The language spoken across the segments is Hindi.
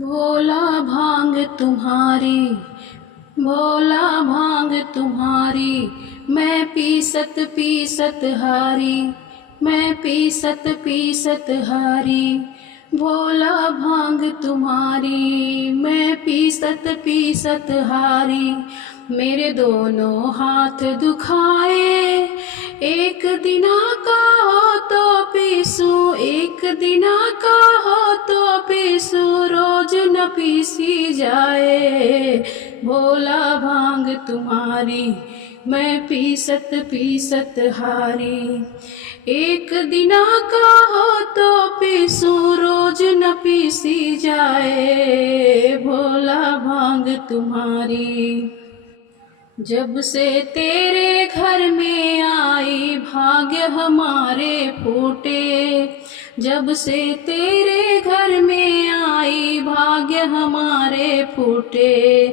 भोला भांग तुम्हारी, भोला भांग तुम्हारी, मैं पीसत पीसत हारी, मैं पीसत पीसत हारी। भोला भांग तुम्हारी, मैं पीसत पीसत हारी। मेरे दोनों हाथ दुखाए, एक दिना का हो तो पीसूं, एक दिना का हो तो पीसूं, रोज न पीसी जाए। भोला भांग तुम्हारी, मैं पीसत पीसत हारी। एक दिना का हो तो पीसूं, रोज न पीसी जाए। भोला भांग तुम्हारी। जब से तेरे घर में आई भाग्य हमारे फूटे, जब से तेरे घर में आई भाग्य हमारे फूटे।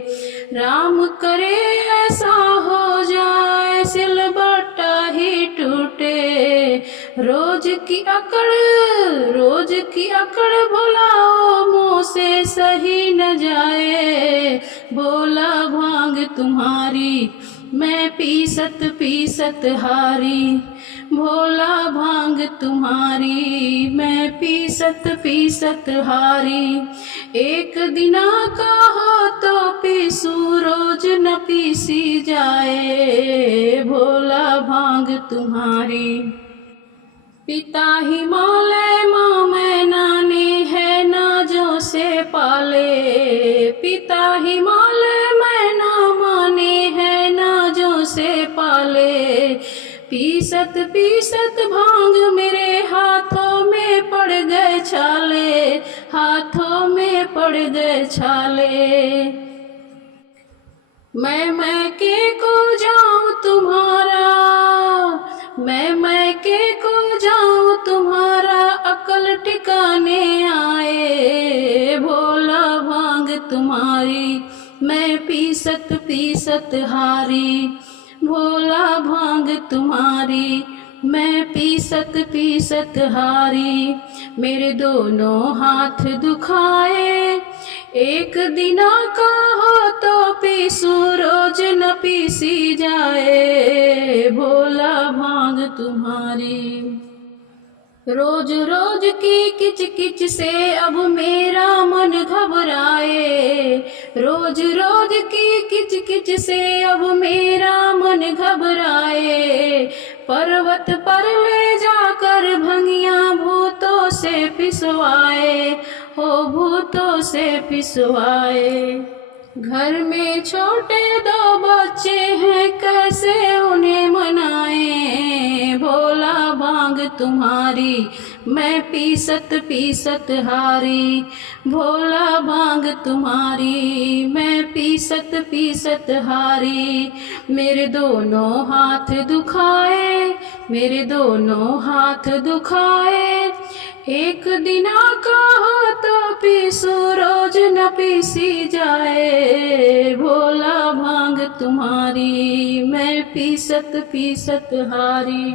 राम करे ऐसा हो जाए सिलबट्टा ही टूटे। रोज की अकड़, रोज की अकड़ भुलाओ मुँह से सही न जाए। भोला भांग तुम्हारी, मैं पीसत पीसत हारी। भोला भांग तुम्हारी, मैं पीसत पीसत हारी। एक दिना का हो तो पीसूं, रोज न पीसी जाए। भोला भांग तुम्हारी। पिता हिमालय माँ मैना ने है नाजों से पाले। पिता हिमालय मैना माँ ने है नाजों से पाले। पीसत पीसत भांग मेरे हाथों में पड़ गए छाले, हाथों में पड़ गए छाले। मैं के को जाऊं तुम्हारा, मैं के को जाऊं तुम्हारा, अकल ठिकाने आए। भोला भांग तुम्हारी, मैं पीसत पीसत हारी। भोला भांग तुम्हारी, मैं पीसत पीसत हारी। मेरे दोनों हाथ दुखाए, एक दिना का हो तो पीसूं, रोज न पीसी जाए। भोला भांग तुम्हारी। रोज रोज की किच किच से अब मेरा मन घबराए। रोज रोज की किच किच से अब मेरा मन घबराए। पर्वत पर ले जाकर भंगिया भूतों से पिसवाए, हो भूतों से पिसवाए। घर में छोटे दो बच्चे हैं, कैसे उन्हें मनाए। भोला भांग तुम्हारी, मैं पीसत पीसत हारी। भोला भांग तुम्हारी, मैं पीसत पीसत हारी। मेरे दोनों हाथ दुखाए, मेरे दोनों हाथ दुखाए। एक दिना का हो तो पीसूं, रोज न पीसी जाए। भोला भांग तुम्हारी, मैं पीसत पीसत हारी।